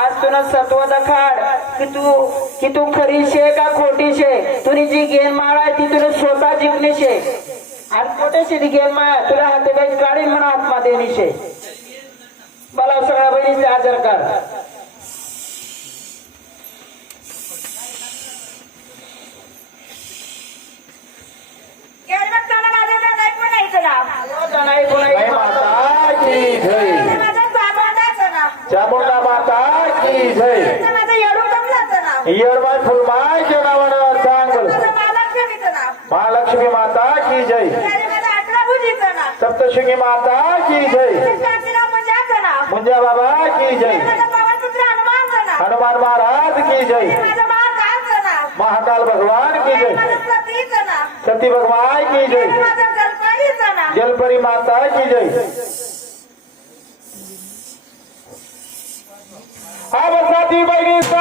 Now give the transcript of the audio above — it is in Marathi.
आज तुला सत्व दाखाड की तू खरी शे का खोटी शे. तुझी जी गेन माळ आहे ती तुला स्वतः जिंकणे शे आणि खोटे शे ती गेन माळ तुला हाते काही काढी म्हणा आत्मा देणी शे. मला सगळ्या बहिणीचे आदर कर. माता की जय. चामुंडा माता की जय. येडमाय फुलमाय जेवणावर सांग बोल. महालक्ष्मी माता की जय. सप्तशृंगी माता की जय. मुंजा बाबा की जय. हनुमान महाराज की जय. महाकाल भगवान की जय. सती भगवान की जय. जलपरी माता की जय. हा बरसाती बहिणीचा